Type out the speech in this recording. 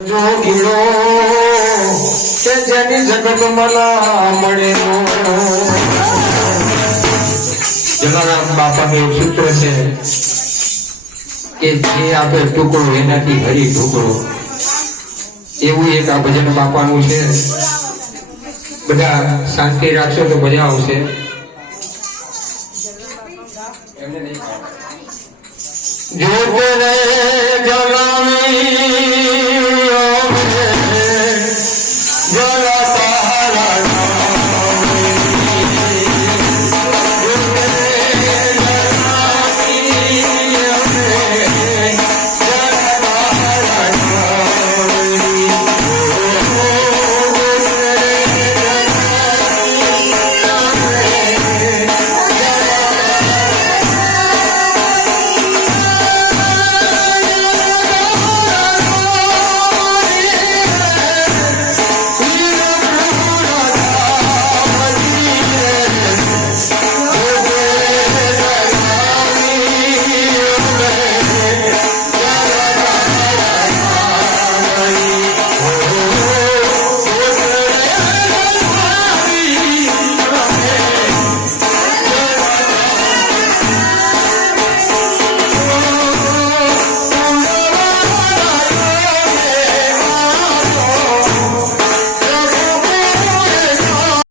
જોગીડો કે જેની જગત મના મળે જલારામ બાપાનું એક સૂત્ર છે કે જે આપે ટુકડો એનાથી હરી ઢોકળો. એવું એક આ ભજન બાપાનું છે. બધા શાંતિ રાખશો તો મજા આવશે. જોતે રે જલાવી